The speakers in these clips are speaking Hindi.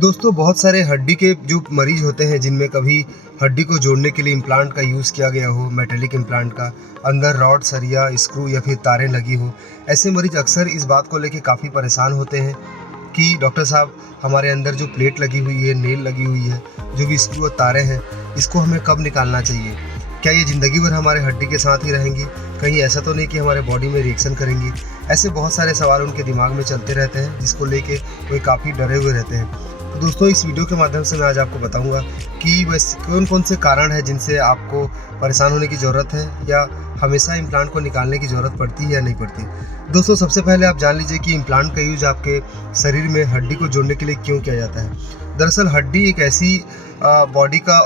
दोस्तों बहुत सारे हड्डी के जो मरीज होते हैं जिनमें कभी हड्डी को जोड़ने के लिए इम्प्लांट का यूज़ किया गया हो, मेटेलिक इम्प्लांट का, अंदर रॉड, सरिया, स्क्रू या फिर तारें लगी हो। ऐसे मरीज अक्सर इस बात को लेके काफ़ी परेशान होते हैं कि डॉक्टर साहब, हमारे अंदर जो प्लेट लगी हुई है, नेल लगी हुई है, जो भी स्क्रू और तारें हैं, इसको हमें कब निकालना चाहिए? क्या ये ज़िंदगी भर हमारे हड्डी के साथ ही रहेंगी? कहीं ऐसा तो नहीं कि हमारे बॉडी में रिएक्शन करेंगी? ऐसे बहुत सारे सवाल उनके दिमाग में चलते रहते हैं, जिसको लेके वो काफ़ी डरे हुए रहते हैं। तो दोस्तों, इस वीडियो के माध्यम से मैं आज आपको बताऊंगा कि बस कौन-कौन से कारण हैं जिनसे आपको परेशान होने की ज़रूरत है, या हमेशा इम्प्लांट को निकालने की ज़रूरत पड़ती है या नहीं पड़ती। दोस्तों, सबसे पहले आप जान लीजिए कि इम्प्लांट का यूज़ आपके शरीर में हड्डी को जोड़ने के लिए क्यों किया जाता है। दरअसल हड्डी एक ऐसी बॉडी का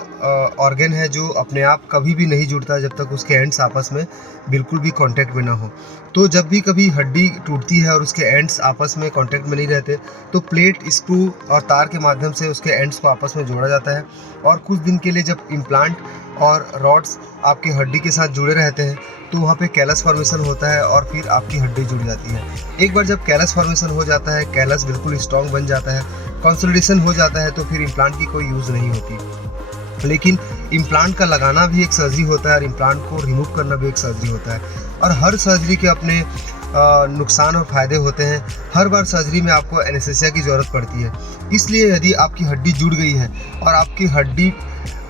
ऑर्गन है जो अपने आप कभी भी नहीं जुड़ता जब तक उसके एंड्स आपस में बिल्कुल भी कांटेक्ट में ना हो। तो जब भी कभी हड्डी टूटती है और उसके एंड्स आपस में कांटेक्ट में नहीं रहते, तो प्लेट, स्क्रू और तार के माध्यम से उसके एंड्स को आपस में जोड़ा जाता है। और कुछ दिन के लिए जब इम्प्लांट और रॉड्स आपकी हड्डी के साथ जुड़े रहते हैं, तो वहाँ पे कैलस फॉर्मेशन होता है और फिर आपकी हड्डी जुड़ जाती है। एक बार जब कैलस फॉर्मेशन हो जाता है, कैलस बिल्कुल स्ट्रॉन्ग बन जाता है, कंसोलिडेशन हो जाता है, तो फिर इम्प्लांट की कोई यूज़ नहीं होती। लेकिन इम्प्लांट का लगाना भी एक सर्जरी होता है और इम्प्लांट को रिमूव करना भी एक सर्जरी होता है। और हर सर्जरी के अपने नुकसान और फ़ायदे होते हैं। हर बार सर्जरी में आपको एनेस्थीसिया की ज़रूरत पड़ती है। इसलिए यदि आपकी हड्डी जुड़ गई है और आपकी हड्डी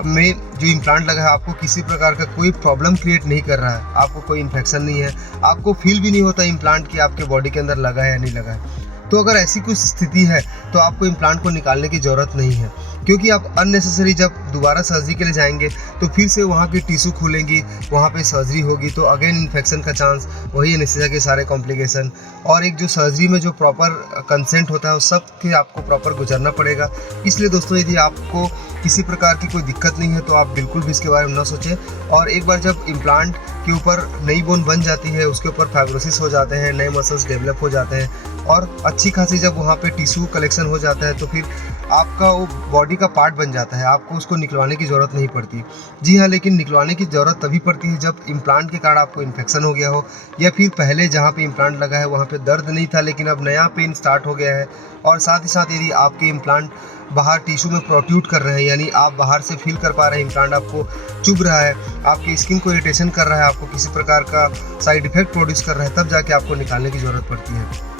में जो इम्प्लांट लगा है आपको किसी प्रकार का कोई प्रॉब्लम क्रिएट नहीं कर रहा है, आपको कोई इन्फेक्शन नहीं है, आपको फील भी नहीं होता इम्प्लांट कि आपके बॉडी के अंदर लगा है या नहीं लगा है, तो अगर ऐसी कुछ स्थिति है तो आपको इम्प्लांट को निकालने की ज़रूरत नहीं है। क्योंकि आप अननेसेसरी जब दोबारा सर्जरी के लिए जाएंगे तो फिर से वहाँ की टिश्यू खुलेंगी, वहाँ पे सर्जरी होगी, तो अगेन इन्फेक्शन का चांस, वही एनेस्थीसिया के सारे कॉम्प्लिकेशन, और एक जो सर्जरी में जो प्रॉपर कंसेंट होता है उस सब के आपको प्रॉपर गुजरना पड़ेगा। इसलिए दोस्तों, यदि आपको किसी प्रकार की कोई दिक्कत नहीं है तो आप बिल्कुल भी इसके बारे में ना सोचें। और एक बार जब इम्प्लांट के ऊपर नई बोन बन जाती है, उसके ऊपर फाइब्रोसिस हो जाते हैं, नए मसल्स डेवलप हो जाते हैं और अच्छी खासी जब वहाँ पे टिश्यू कलेक्शन हो जाता है, तो फिर आपका वो बॉडी का पार्ट बन जाता है, आपको उसको निकलवाने की ज़रूरत नहीं पड़ती। जी हाँ, लेकिन निकलवाने की ज़रूरत तभी पड़ती है जब इम्प्लांट के कारण आपको इन्फेक्शन हो गया हो, या फिर पहले जहाँ पे इम्प्लांट लगा है वहाँ पे दर्द नहीं था लेकिन अब नया पेन स्टार्ट हो गया है। और साथ ही साथ यदि आपके इम्प्लांट बाहर टिश्यू में प्रोट्रूड कर रहे हैं, यानी आप बाहर से फील कर पा रहे हैं इम्प्लांट आपको चुभ रहा है, आपकी स्किन को इरिटेशन कर रहा है, आपको किसी प्रकार का साइड इफेक्ट प्रोड्यूस कर रहा है, तब जाके आपको निकालने की ज़रूरत पड़ती है।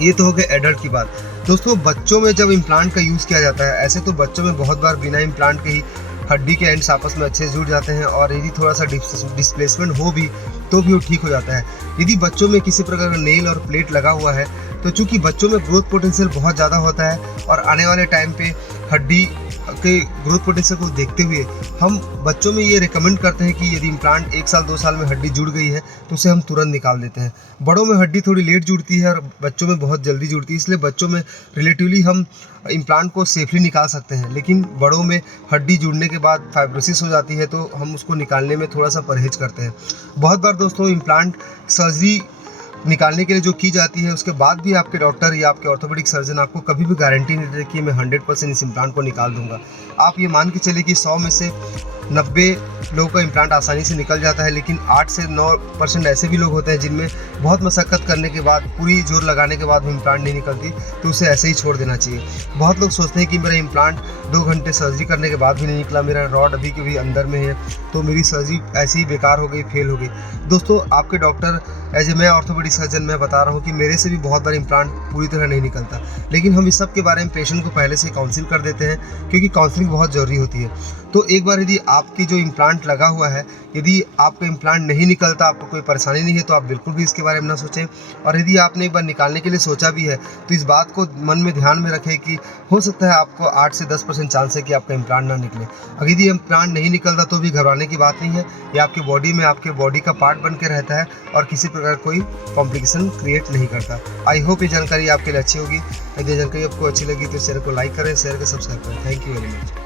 ये तो हो गए एडल्ट की बात। दोस्तों, बच्चों में जब इम्प्लांट का यूज़ किया जाता है, ऐसे तो बच्चों में बहुत बार बिना इम्प्लांट के ही हड्डी के एंड्स आपस में अच्छे से जुड़ जाते हैं, और यदि थोड़ा सा डिस्प्लेसमेंट हो भी तो भी वो ठीक हो जाता है। यदि बच्चों में किसी प्रकार का नेल और प्लेट लगा हुआ है, तो चूंकि बच्चों में ग्रोथ पोटेंशियल बहुत ज़्यादा होता है और आने वाले टाइम पे हड्डी के ग्रोथ पोटेंशियल को देखते हुए हम बच्चों में ये रिकमेंड करते हैं कि यदि इम्प्लांट 1 साल 2 साल में हड्डी जुड़ गई है तो उसे हम तुरंत निकाल देते हैं। बड़ों में हड्डी थोड़ी लेट जुड़ती है और बच्चों में बहुत जल्दी जुड़ती है, इसलिए बच्चों में रिलेटिवली हम इम्प्लांट को सेफली निकाल सकते हैं। लेकिन बड़ों में हड्डी जुड़ने के बाद फाइब्रोसिस हो जाती है तो हम उसको निकालने में थोड़ा सा परहेज करते हैं। बहुत बार दोस्तों, इम्प्लांट सर्जरी निकालने के लिए जो की जाती है, उसके बाद भी आपके डॉक्टर या आपके ऑर्थोपेडिक सर्जन आपको कभी भी गारंटी नहीं देते कि मैं 100% इस इम्प्लांट को निकाल दूंगा। आप ये मान के चलिए कि 100 में से 90 लोगों का इम्प्लांट आसानी से निकल जाता है, लेकिन 8 से 9% ऐसे भी लोग होते हैं जिनमें बहुत मशक्क़त करने के बाद, पूरी जोर लगाने के बाद भी इम्प्लांट नहीं निकलती, तो उसे ऐसे ही छोड़ देना चाहिए। बहुत लोग सोचते हैं कि मेरा इम्प्लांट 2 घंटे सर्जरी करने के बाद भी नहीं निकला, मेरा रॉड अभी के भी अंदर में है, तो मेरी सर्जरी ऐसे ही बेकार हो गई, फेल हो गई। दोस्तों, आपके डॉक्टर एज ए मैं ऑर्थोपेडिक सर्जन मैं बता रहा हूँ कि मेरे से भी बहुत बार इम्प्लांट पूरी तरह नहीं निकलता, लेकिन हम इस सब के बारे में पेशेंट को पहले से काउंसिल कर देते हैं, क्योंकि काउंसलिंग बहुत ज़रूरी होती है। तो एक बार यदि आपकी जो इम्प्लांट लगा हुआ है, यदि आपका इम्प्लांट नहीं निकलता, आपको कोई परेशानी नहीं है, तो आप बिल्कुल भी इसके बारे में ना सोचें। और यदि आपने एक बार निकालने के लिए सोचा भी है तो इस बात को मन में ध्यान में रखें कि हो सकता है आपको 8 से 10% चांस है कि आपका इम्प्लांट ना निकले। अगर यदि इम्प्लांट नहीं निकलता तो भी घबराने की बात नहीं है, ये आपके बॉडी में आपके बॉडी का पार्ट बन के रहता है और किसी प्रकार कोई कॉम्प्लिकेशन क्रिएट नहीं करता। आई होप ये जानकारी आपके लिए अच्छी होगी। यदि जानकारी आपको अच्छी लगी तो चैनल को लाइक करें, शेयर करें, सब्सक्राइब करें। Thank you very much.